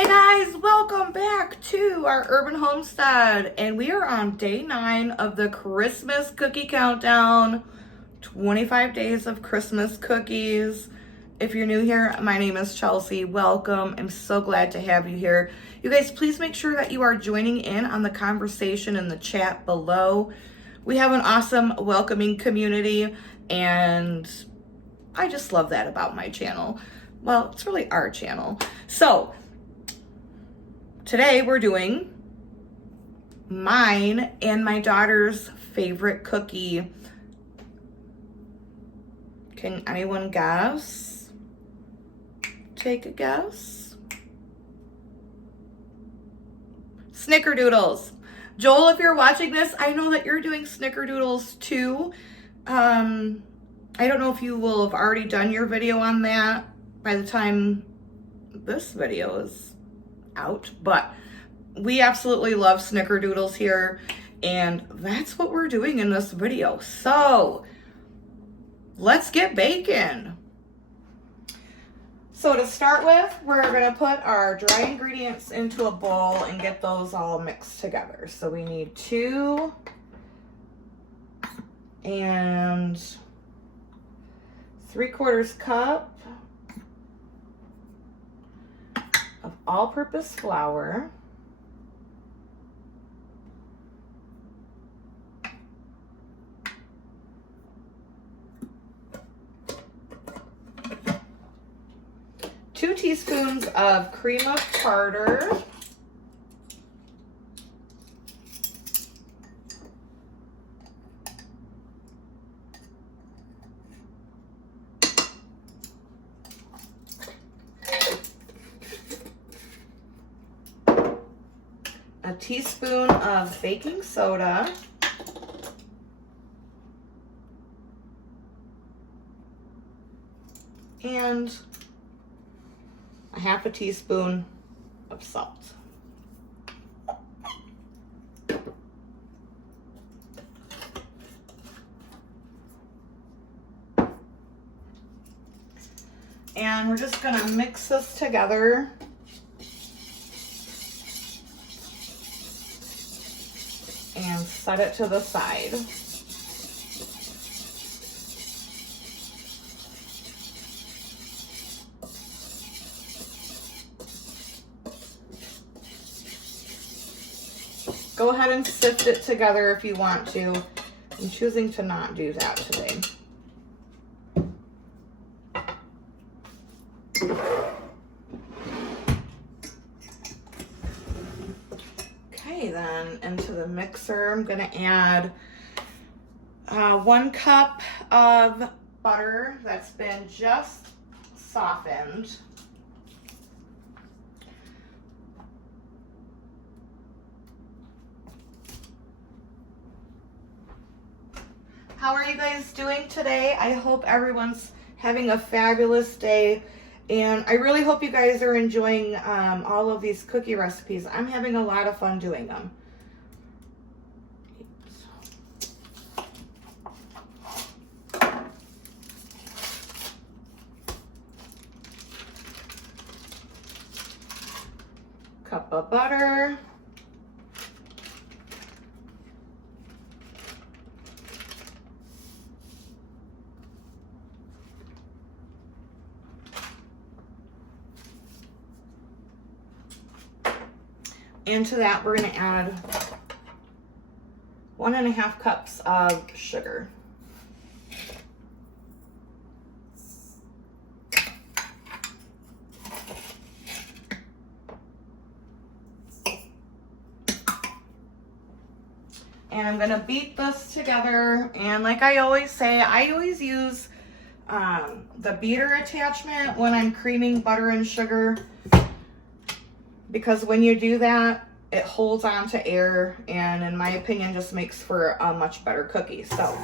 Hey guys, welcome back to our urban homestead, and we are on day 9 of the Christmas cookie countdown. 25 days of Christmas cookies. If you're new here, my name is Chelsea. Welcome. I'm so glad to have you here. You guys, please make sure that you are joining in on the conversation in the chat below. We have an awesome, welcoming community, and I just love that about my channel. Well, it's really our channel. So, today we're doing mine and my daughter's favorite cookie. Can anyone guess? Take a guess. Snickerdoodles. Joel, if you're watching this, I know that you're doing snickerdoodles too. I don't know if you will have already done your video on that by the time this video is out, but we absolutely love snickerdoodles here, and that's what we're doing in this video. So let's get baking. So to start with, we're gonna put our dry ingredients into a bowl and get those all mixed together. So we need 2 and 3/4 cup of all-purpose flour, 2 teaspoons of cream of tartar, 1 teaspoon of baking soda, and 1/2 teaspoon of salt. And we're just gonna mix this together. And set it to the side. Go ahead and sift it together if you want to. I'm choosing to not do that today. Okay, then into the mixer, I'm gonna add 1 cup of butter that's been just softened. How are you guys doing today? I hope everyone's having a fabulous day, and I really hope you guys are enjoying all of these cookie recipes. I'm having a lot of fun doing them. Cup of butter. Into that, we're going to add 1.5 cups of sugar. And I'm going to beat this together. And like I always say, I always use the beater attachment when I'm creaming butter and sugar, because when you do that, it holds on to air, and in my opinion, just makes for a much better cookie. So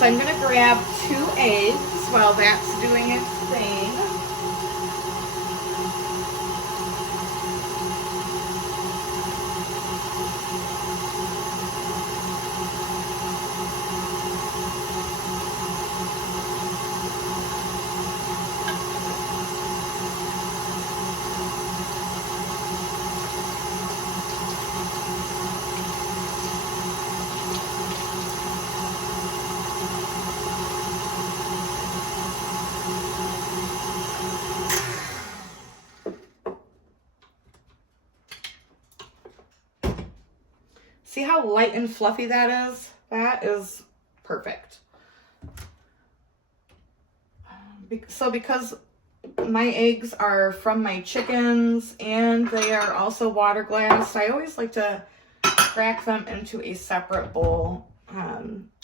I'm gonna grab 2 eggs while that's doing its thing. See how light and fluffy that is? That is perfect. So because my eggs are from my chickens and they are also water glassed, I always like to crack them into a separate bowl,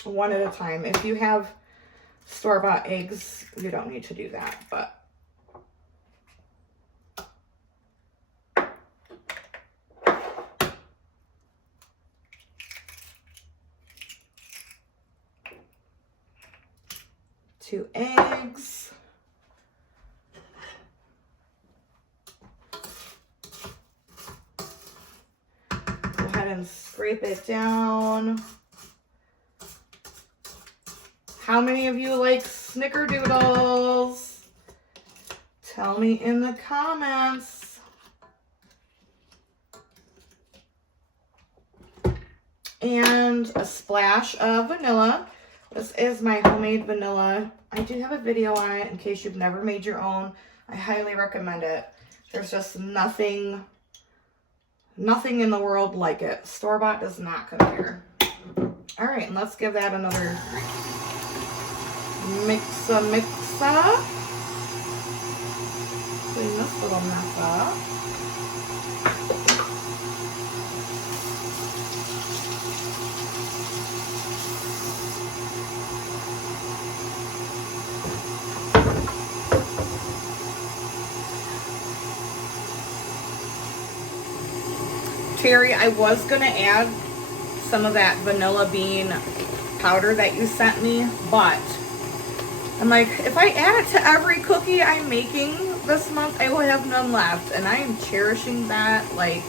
one at a time. If you have store-bought eggs, you don't need to do that, but two eggs. Go ahead and scrape it down. How many of you like snickerdoodles? Tell me in the comments. And a splash of vanilla. This is my homemade vanilla. I do have a video on it in case you've never made your own. I highly recommend it. There's just nothing in the world like it. Store-bought does not compare. All right, and let's give that another mixa. Clean this little mess up. Terry, I was going to add some of that vanilla bean powder that you sent me, but I'm like, if I add it to every cookie I'm making this month, I will have none left. And I am cherishing that like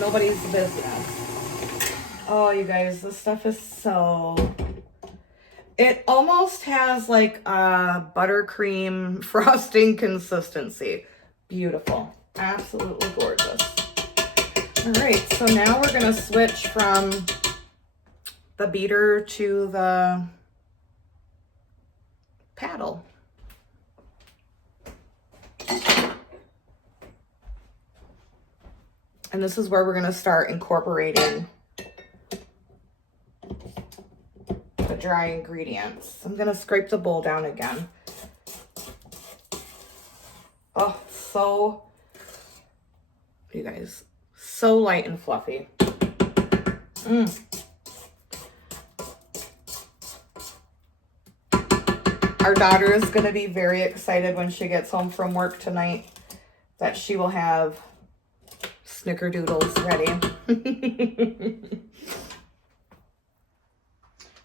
nobody's business. Oh, you guys, this stuff is so... It almost has like a buttercream frosting consistency. Beautiful. Absolutely gorgeous. All right, so now we're gonna switch from the beater to the paddle. And this is where we're gonna start incorporating the dry ingredients. I'm gonna scrape the bowl down again. Oh, so, you guys, so light and fluffy. Our daughter is going to be very excited when she gets home from work tonight that she will have snickerdoodles ready.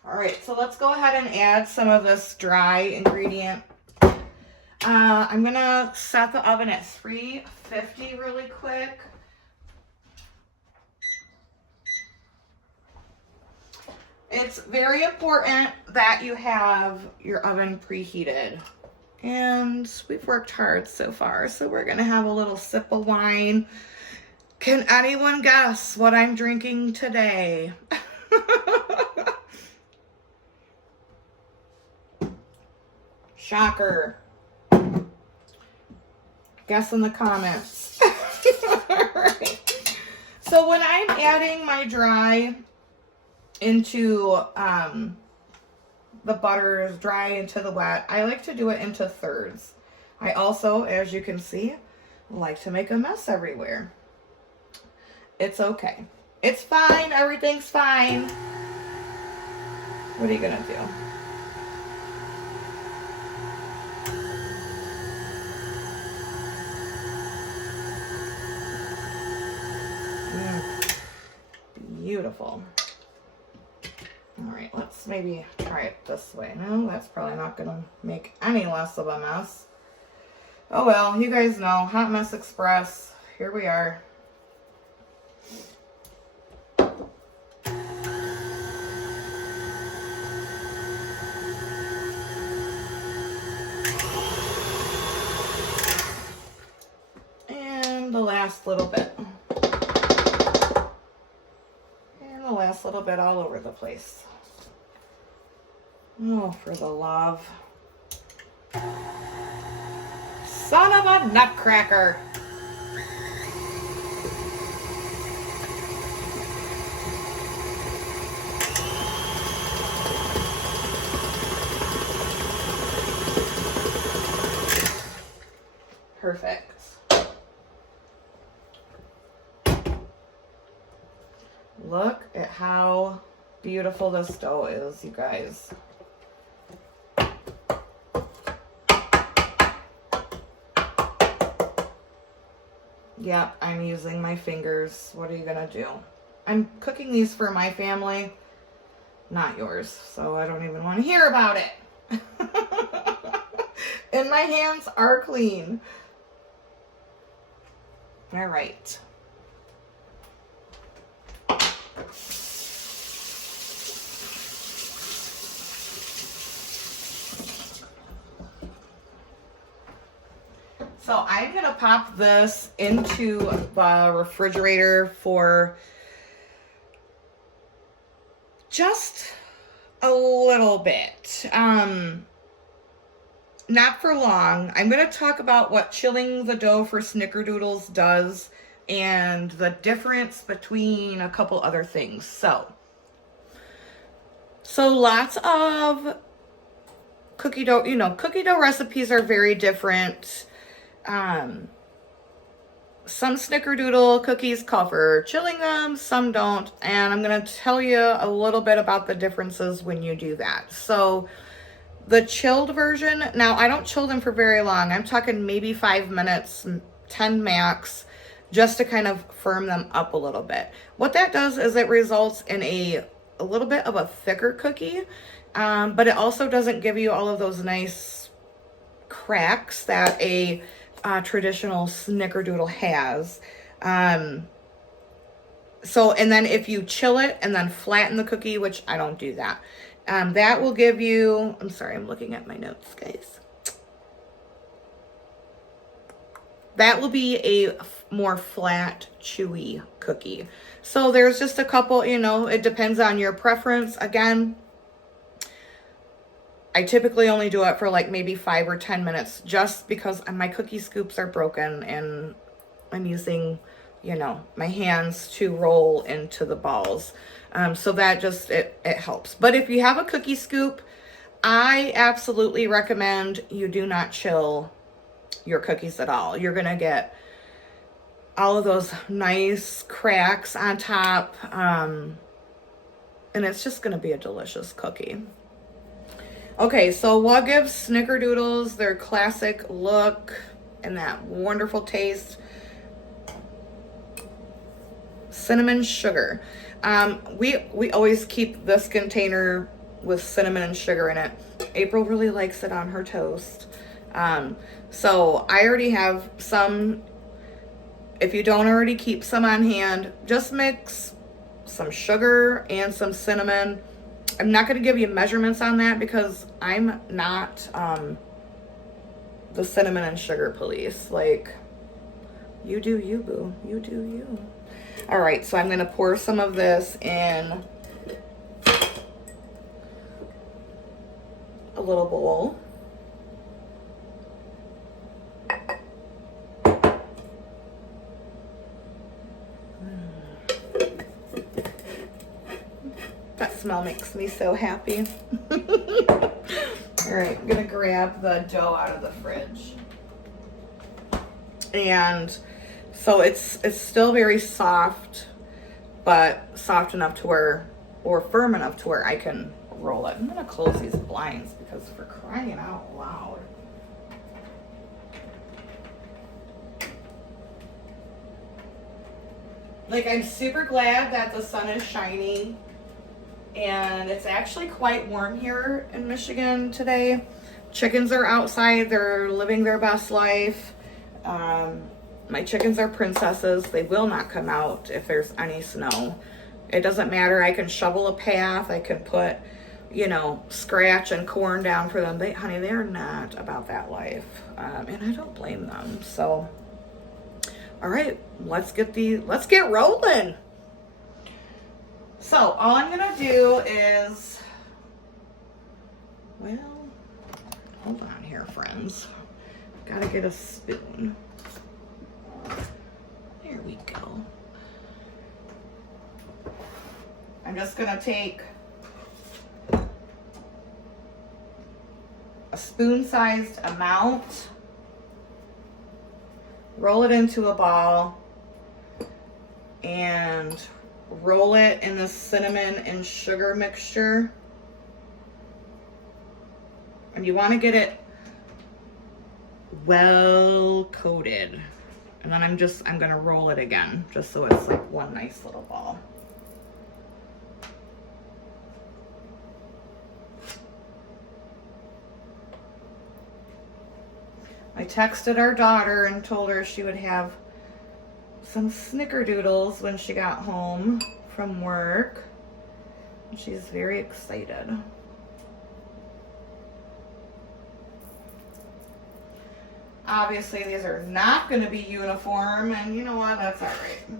All right, so let's go ahead and add some of this dry ingredient. I'm going to set the oven at 350 really quick. It's very important that you have your oven preheated. And we've worked hard so far, so we're gonna have a little sip of wine. Can anyone guess what I'm drinking today? Shocker. Guess in the comments. Alright. So when I'm adding my dry into the butter is dry into the wet, I like to do it into thirds. I also, as you can see, like to make a mess everywhere. It's okay. It's fine. Everything's fine. What are you gonna do? Beautiful. All right, let's maybe try it this way. No, that's probably not going to make any less of a mess. Oh well, you guys know, Hot Mess Express. Here we are. And the last little bit. And the last little bit all over the place. Oh, for the love. Son of a nutcracker. Look at how beautiful this dough is, you guys. Yep, I'm using my fingers. What are you gonna do? I'm cooking these for my family, not yours, so I don't even want to hear about it. And my hands are clean. All right. So I'm going to pop this into the refrigerator for just a little bit. Not for long. I'm going to talk about what chilling the dough for snickerdoodles does and the difference between a couple other things. So lots of cookie dough, cookie dough recipes are very different. Some snickerdoodle cookies call for chilling them, some don't, and I'm going to tell you a little bit about the differences when you do that. So the chilled version, now I don't chill them for very long. I'm talking maybe 5 minutes, 10 max, just to kind of firm them up a little bit. What that does is it results in a little bit of a thicker cookie, but it also doesn't give you all of those nice cracks that a traditional snickerdoodle has. And then if you chill it and then flatten the cookie, which I don't do that, that will give you, I'm sorry, I'm looking at my notes, guys. That will be a more flat, chewy cookie. So there's just a couple, it depends on your preference. Again, I typically only do it for like maybe 5 or 10 minutes just because my cookie scoops are broken and I'm using, my hands to roll into the balls. So that just, it helps. But if you have a cookie scoop, I absolutely recommend you do not chill your cookies at all. You're going to get all of those nice cracks on top. And it's just going to be a delicious cookie. Okay, so what gives snickerdoodles their classic look and that wonderful taste? Cinnamon sugar. We always keep this container with cinnamon and sugar in it. April really likes it on her toast. So I already have some. If you don't already keep some on hand, just mix some sugar and some cinnamon. I'm not going to give you measurements on that because I'm not the cinnamon and sugar police. Like, you do you, boo. You do you. All right, so I'm going to pour some of this in a little bowl. That smell makes me so happy. All right, I'm gonna grab the dough out of the fridge. And so it's still very soft, but soft enough to where, or firm enough to where I can roll it. I'm gonna close these blinds because for crying out loud. Like, I'm super glad that the sun is shining. And it's actually quite warm here in Michigan today. Chickens are outside. They're living their best life. My chickens are princesses. They will not come out if there's any snow. It doesn't matter. I can shovel a path. I can put, scratch and corn down for them. Honey, they're not about that life. And I don't blame them. So, all right, let's get rolling. So all I'm gonna do is, well, hold on here, friends. Gotta get a spoon. There we go. I'm just gonna take a spoon-sized amount, roll it into a ball, and roll it in the cinnamon and sugar mixture. And you want to get it well coated. And then I'm going to roll it again, just so it's like one nice little ball. I texted our daughter and told her she would have some snickerdoodles when she got home from work. She's very excited. Obviously, these are not going to be uniform, and you know what? That's all right.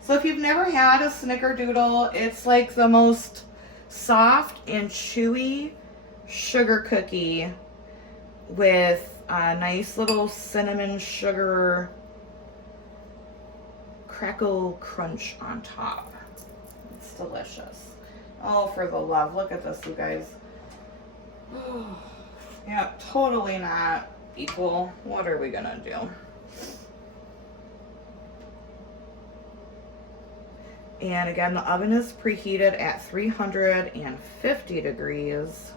So if you've never had a snickerdoodle, it's like the most soft and chewy sugar cookie with a nice little cinnamon sugar crackle crunch on top. It's delicious. Oh, for the love. Look at this, you guys. Yeah, totally not equal. What are we gonna do? And again, the oven is preheated at 350 degrees.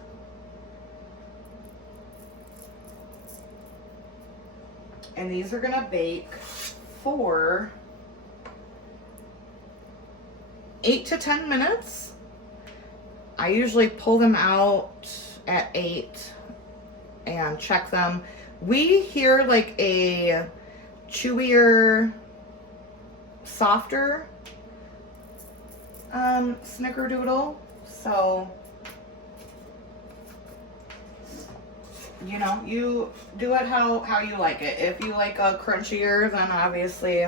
And these are gonna bake for 8 to 10 minutes. I usually pull them out at 8 and check them. We hear like a chewier, softer snickerdoodle. So, you know, you do it how you like it. If you like a crunchier, then obviously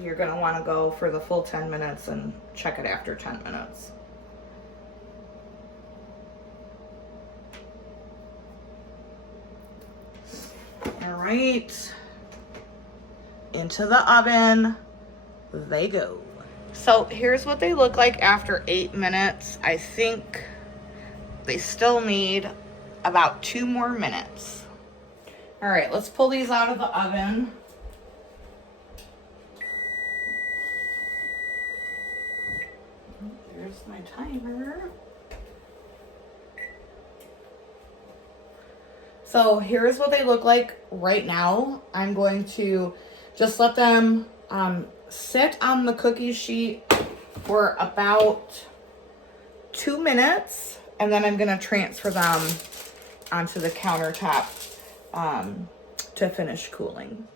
you're going to want to go for the full 10 minutes and check it after 10 minutes. All right, into the oven they go. So here's what they look like after 8 minutes. I think they still need about 2 more minutes. All right, let's pull these out of the oven. Here's my timer. So here's what they look like right now. I'm going to just let them sit on the cookie sheet for about 2 minutes, and then I'm going to transfer them onto the countertop to finish cooling.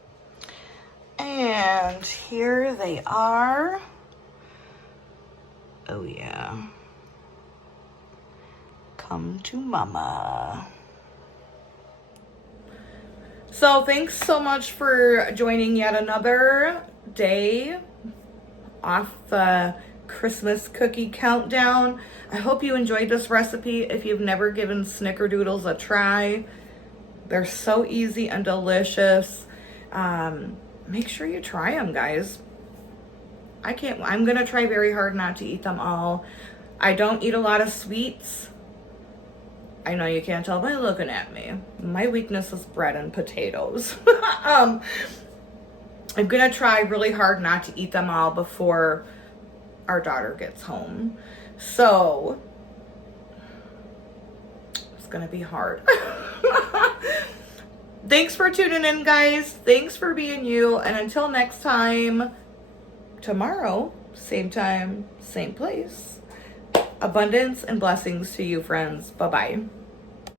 And here they are. Oh yeah. Come to mama. So thanks so much for joining yet another day off the Christmas cookie countdown. I hope you enjoyed this recipe. If you've never given snickerdoodles a try, they're so easy and delicious. Make sure you try them, guys. I'm gonna try very hard not to eat them all. I don't eat a lot of sweets. I know you can't tell by looking at me. My weakness is bread and potatoes. I'm gonna try really hard not to eat them all before our daughter gets home. So, it's gonna be hard. Thanks for tuning in, guys. Thanks for being you. And until next time, tomorrow, same time, same place. Abundance and blessings to you, friends. Bye-bye.